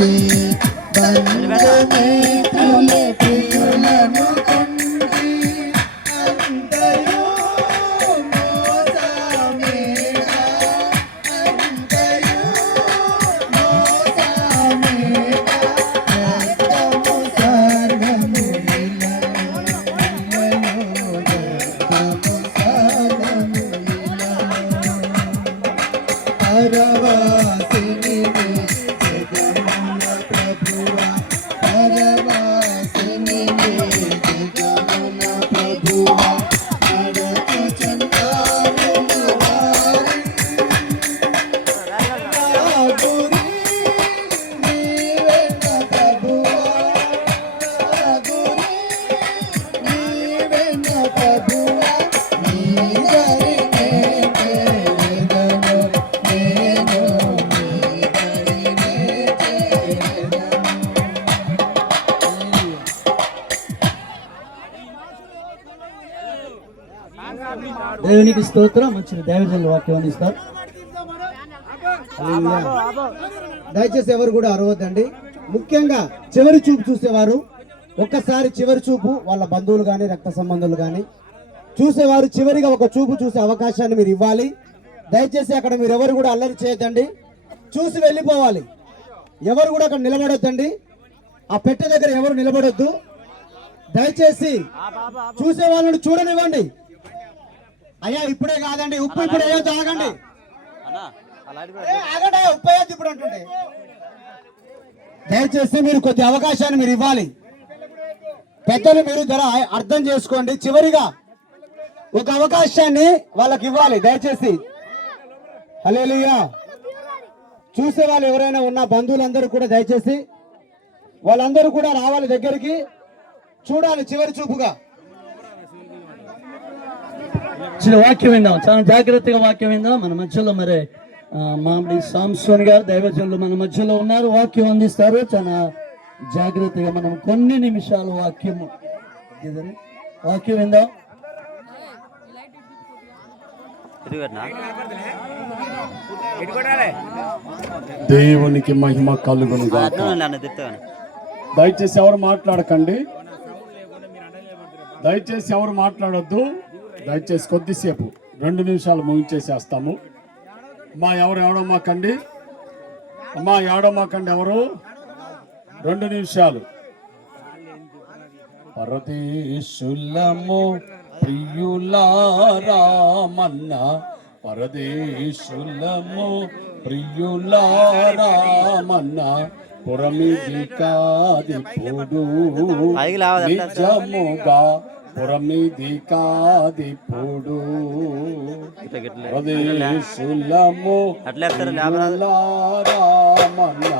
చేసి బంధుమిత్రుల ప్రియులను కొంటి అంతయు మోసమేగా అంతయు మోసమేగా రక్తము సర్వము రక్తము సర్వము పరవాసిని జగముల ప్రభువా పరవాసిని జగముల ప్రభువా నరక చందానము వారి గురి నీవెన్న ప్రభువా గురి నీవెన్న ప్రభువా నీ దరి దేవునికి స్తోత్రం. మంచి దైవజనుల వాక్యం అందిస్తారు. దయచేసి ఎవరు కూడా అరవద్దండి. ముఖ్యంగా చివరి చూపు చూసేవారు ఒక్కసారి చివరి చూపు వాళ్ళ బంధువులు కానీ రక్త సంబంధులు కానీ చూసేవారు చివరిగా ఒక చూపు చూసే అవకాశాన్ని మీరు ఇవ్వాలి. దయచేసి అక్కడ మీరు ఎవరు కూడా అల్లరి చేయొద్దండి, చూసి వెళ్ళిపోవాలి. ఎవరు కూడా అక్కడ నిలబడొద్దండి, ఆ పెట్టె దగ్గర ఎవరు నిలబడొద్దు. దయచేసి చూసే వాళ్ళని చూడనివ్వండి. అయ్యా ఇప్పుడే కాదండి, ఉప్పు ఇప్పుడు వేయొద్దు, ఆగండి ఆగండి, ఉప్పు వేయొద్దు ఇప్పుడు అంటుండే. దయచేసి మీరు కొద్ది అవకాశాన్ని మీరు ఇవ్వాలి. పెద్దలు మీరు ధర అర్థం చేసుకోండి. చివరిగా ఒక అవకాశాన్ని వాళ్ళకి ఇవ్వాలి దయచేసి. హల్లెలూయా. చూసే వాళ్ళు ఎవరైనా ఉన్న బంధువులందరూ కూడా దయచేసి వాళ్ళందరూ కూడా రావాలి దగ్గరికి, చూడాలి చివరి చూపుగా. చిన్న వాక్యం విందాం, చాలా జాగ్రత్తగా వాక్యం విందాం. మన మధ్యలో మరి మామిడి సాంసోన్ గారు దైవజనులు మన మధ్యలో ఉన్నారు, వాక్యం అందిస్తారు. చాలా జాగ్రత్తగా మనం కొన్ని నిమిషాలు వాక్యం విందాం. దేవునికి మహిమ కలుగును గాక. దయచేసి ఎవరు మాట్లాడకండి, దయచేసి ఎవరు మాట్లాడొద్దు. దయచేసి కొద్దిసేపు 2 నిమిషాలు ముగించేసేస్తాము. అమ్మా ఎవరు ఏడవమాకండి, అమ్మా ఏడవమాకండి ఎవరు. 2 నిమిషాలు. పరదేశులము ప్రియులారామన్న, పరదేశులము ప్రియులారామన్న, పురమిది కాదిప్పుడు నిజముగా పురమిది కాదిప్పుడు, పరదేశులము ప్రియులారామన్న.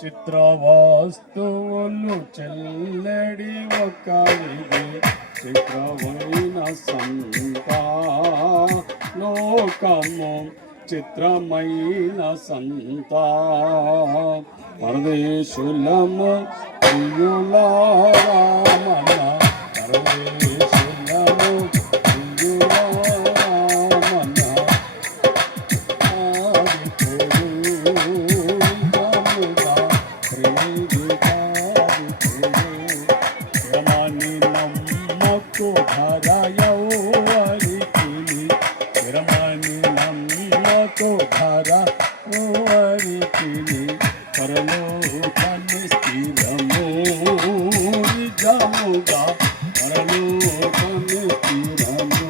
చిత్ర వస్తువులు చెల్లడి ఒక ఇది చిత్రమైన సంత లోకము, చిత్రమైన సంత. పరదేశులము ప్రియులారామన్న, పరదేశులము ప్రియులారామన్న, స్థిరమాని నమ్మకు ధరయవరికి, స్థిరమాని నమ్మకు ధరవరికి, పరలోకాన్ని స్థిరము నిజముగా, పరలోకాన్ని స్థిరము.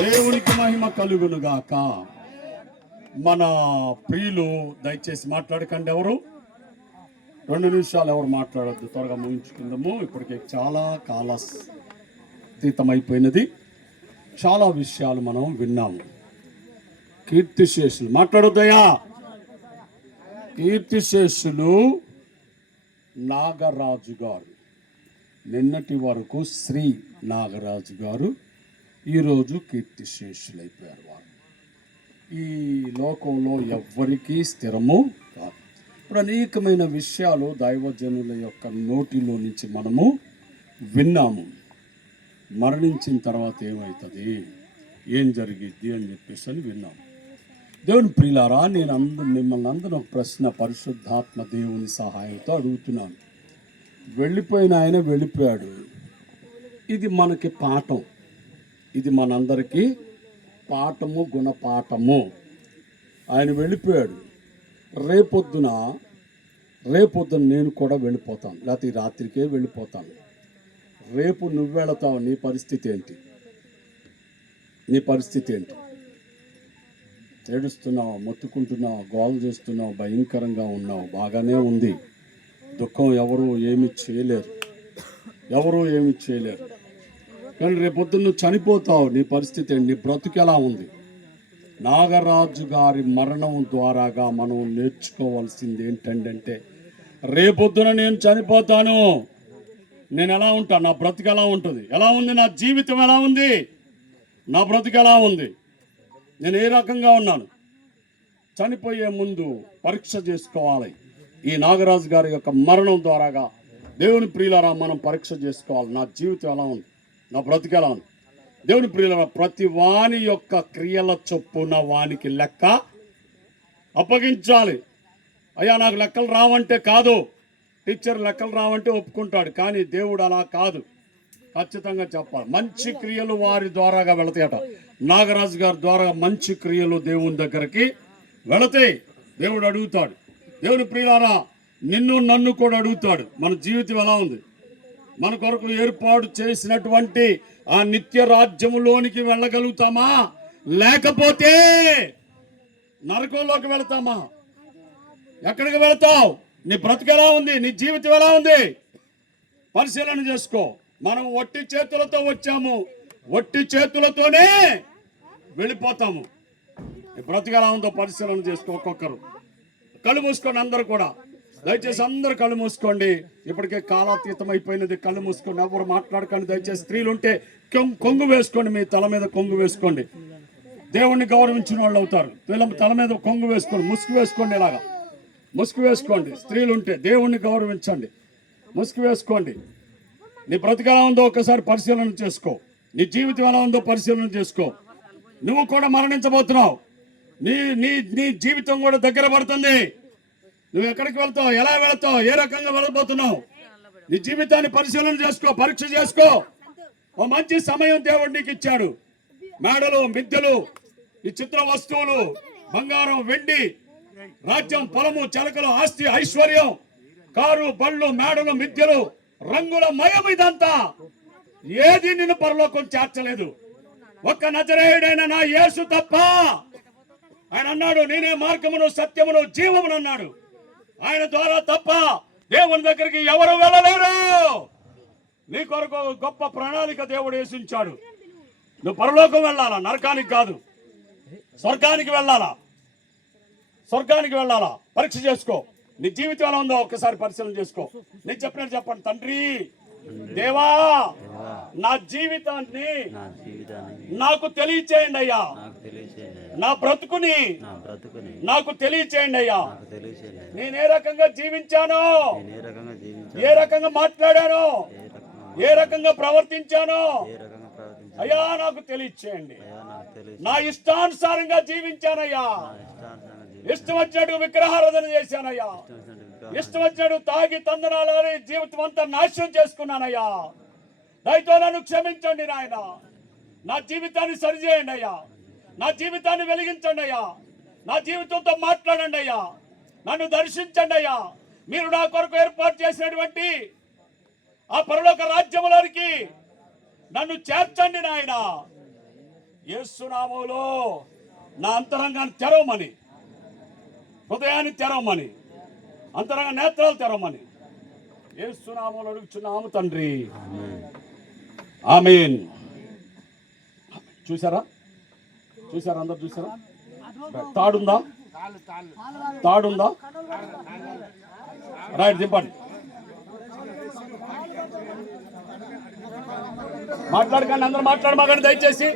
దేవునికి మహిమ కలుగును గాక. మన ప్రియులు దయచేసి మాట్లాడకండి ఎవరు. 2 నిమిషాలు ఎవరు మాట్లాడద్దు, త్వరగా ముగించుకుందాము. ఇప్పటికే చాలా కాలాతీతమైపోయినది, చాలా విషయాలు మనం విన్నాము. కీర్తిశేషులు మాట్లాడొద్దయా. కీర్తిశేషులు నాగరాజు గారు, నిన్నటి వరకు శ్రీ నాగరాజు గారు, ఈరోజు కీర్తిశేషులైపోయారు. వారు ఈ లోకంలో ఎవ్వరికీ స్థిరము కాదు. ఇప్పుడు అనేకమైన విషయాలు దైవజనుల యొక్క నోటిలో నుంచి మనము విన్నాము. మరణించిన తర్వాత ఏమవుతుంది, ఏం జరిగిద్ది అని చెప్పేసి అని విన్నాము. దేవుని ప్రియులారా, నేను మిమ్మల్ని అందరూ ఒక ప్రశ్న పరిశుద్ధాత్మ దేవుని సహాయంతో అడుగుతున్నాను. వెళ్ళిపోయిన ఆయన వెళ్ళిపోయాడు, ఇది మనకి పాఠం, ఇది మనందరికీ పాఠము, గుణపాఠము. ఆయన వెళ్ళిపోయాడు, రేపొద్దున నేను కూడా వెళ్ళిపోతాను, లేకపోతే ఈ రాత్రికే వెళ్ళిపోతాను. రేపు నువ్వు వెళతావు, నీ పరిస్థితి ఏంటి? నీ పరిస్థితి ఏంటి? ఏడుస్తున్నావు, మొత్తుకుంటున్నావు, గోల చేస్తున్నావు, భయంకరంగా ఉన్నావు, బాగానే ఉంది. దుఃఖం ఎవరు ఏమి చేయలేరు, కానీ రేపొద్దున నువ్వు చనిపోతావు, నీ పరిస్థితి ఏంటి? నీ బ్రతుకు ఎలా ఉంది? నాగరాజు గారి మరణం ద్వారాగా మనం నేర్చుకోవాల్సింది ఏంటంటే, రేపొద్దున నేను చనిపోతాను, నేను ఎలా ఉంటాను, నా బ్రతుకు ఎలా ఉంటుంది, ఎలా ఉంది, నా జీవితం ఎలా ఉంది, నా బ్రతుకు ఎలా ఉంది, నేను ఏ రకంగా ఉన్నాను? చనిపోయే ముందు పరీక్ష చేసుకోవాలి. ఈ నాగరాజు గారి యొక్క మరణం ద్వారాగా దేవుని ప్రియులారా మనం పరీక్ష చేసుకోవాలి. నా జీవితం ఎలా ఉంది, నా బ్రతుకు ఎలా ఉంది? దేవుని ప్రియులారా, ప్రతి వాని యొక్క క్రియల చొప్పున వానికి లెక్క అప్పగించాలి. అయ్యా నాకు లెక్కలు రావంటే కాదు, టీచర్ లెక్కలు రావంటే ఒప్పుకుంటాడు, కానీ దేవుడు అలా కాదు, ఖచ్చితంగా చెప్పాలి. మంచి క్రియలు వారి ద్వారాగా వెళతాయట. నాగరాజు గారి ద్వారా మంచి క్రియలు దేవుని దగ్గరికి వెళతాయి. దేవుడు అడుగుతాడు. దేవుని ప్రియులారా, నిన్ను నన్ను కూడా అడుగుతాడు, మన జీవితం ఎలా ఉంది, మన కొరకు ఏర్పాటు చేసినటువంటి ఆ నిత్య రాజ్యములోనికి వెళ్ళగలుగుతామా, లేకపోతే నరకంలోకి వెళతామా? ఎక్కడికి వెళతావు? నీ బ్రతుకు ఎలా ఉంది, నీ జీవితం ఎలా ఉంది, పరిశీలన చేసుకో. మనం ఒట్టి చేతులతో వచ్చాము, ఒట్టి చేతులతోనే వెళ్ళిపోతాము. నీ బ్రతుకు ఎలా ఉందో పరిశీలన చేసుకో. ఒక్కొక్కరు కళ్ళు మూసుకోండి, అందరూ కూడా దయచేసి అందరు కళ్ళు మూసుకోండి. ఇప్పటికే కాలాతీతం అయిపోయినది, కళ్ళు మూసుకోండి, ఎవరు మాట్లాడకండి. దయచేసి స్త్రీలు ఉంటే కొంగు వేసుకోండి, మీ తల మీద కొంగు వేసుకోండి, దేవుణ్ణి గౌరవించిన వాళ్ళు అవుతారు. తల మీద కొంగు వేసుకోండి, ముసుగు వేసుకోండి, ఇలాగా ముసుగు వేసుకోండి. స్త్రీలు ఉంటే దేవుణ్ణి గౌరవించండి, ముసుగు వేసుకోండి. నీ బ్రతుకు ఎలా ఉందో ఒకసారి పరిశీలన చేసుకో, నీ జీవితం ఎలా ఉందో పరిశీలన చేసుకో. నువ్వు కూడా మరణించబోతున్నావు, నీ నీ నీ జీవితం కూడా దగ్గర పడుతుంది. నువ్వు ఎక్కడికి వెళ్తావు, ఎలా వెళ్తావు, ఏ రకంగా వెళ్ళబోతున్నావు, నీ జీవితాన్ని పరిశీలన చేసుకో, పరీక్ష చేసుకో. ఓ మంచి సమయం దేవుడు నీకు ఇచ్చాడు. మేడలు, మిద్దెలు, ఈ చిత్ర వస్తువులు, బంగారం, వెండి, రాజ్యం, పొలము, చెలకలు, ఆస్తి, ఐశ్వర్యం, కారు, బళ్ళు, మేడలు, మిద్దెలు, రంగుల మయం, ఇదంతా ఏది నిన్ను పరలోకం చేర్చలేదు. ఒక్క నజరేయుడైన నా యేసు తప్ప. ఆయన అన్నాడు, నేనే మార్గమును, సత్యమును, జీవమును అన్నాడు. ఆయన ద్వారా తప్ప దేవుని దగ్గరికి ఎవరు వెళ్ళలేరు. నీ కొరకు గొప్ప ప్రణాళిక దేవుడు వేసించాడు. నువ్వు పరలోకం వెళ్ళాలా, నరకానికి కాదు, స్వర్గానికి వెళ్ళాలా, స్వర్గానికి వెళ్ళాలా. పరీక్ష చేసుకో, నీ జీవితం ఎలా ఉందో ఒక్కసారి పరిశీలన చేసుకో. నేను చెప్పినట్టు చెప్పండి, తండ్రి దేవా, నా జీవితాన్ని నాకు తెలియచేయండి అయ్యా, నా బ్రతుకుని నాకు తెలియచేయండి అయ్యా. నేను ఏ రకంగా జీవించానో, ఏ రకంగా మాట్లాడానో, ఏ రకంగా ప్రవర్తించానో అయ్యా నాకు తెలియచేయండి. నా ఇష్టానుసారంగా జీవించానయ్యా, ఇష్టం వచ్చినట్టు విగ్రహారాధన చేశానయ్యా, ఇష్టం వచ్చినట్టు తాగి తందనాలని జీవితం అంతా నాశనం చేసుకున్నానయ్యా. దయతో నన్ను క్షమించండి నాయన, నా జీవితాన్ని సరిచేయండి అయ్యా, నా జీవితాన్ని వెలిగించండి అయ్యా, నా జీవితంతో మాట్లాడండి అయ్యా, నన్ను దర్శించండి అయ్యా. మీరు నా కొరకు ఏర్పాటు చేసినటువంటి ఆ పరలోక రాజ్యములోనికి నన్ను చేర్చండి నాయన. యేసు నామములో నా అంతరంగాన్ని తెరవమని, హృదయాన్ని తెరవమని, అంతరంగ నేత్రాలు తెరవమని యేసు నామములో అడుగుచున్నాము తండ్రి, ఆమేన్. చూసారా, చూసారా, అందరు చూసారా? తాడుందా, తాడుందా? రైట్, దింపండి. మాట్లాడకండి, అందరూ మాట్లాడమాకండి దయచేసి.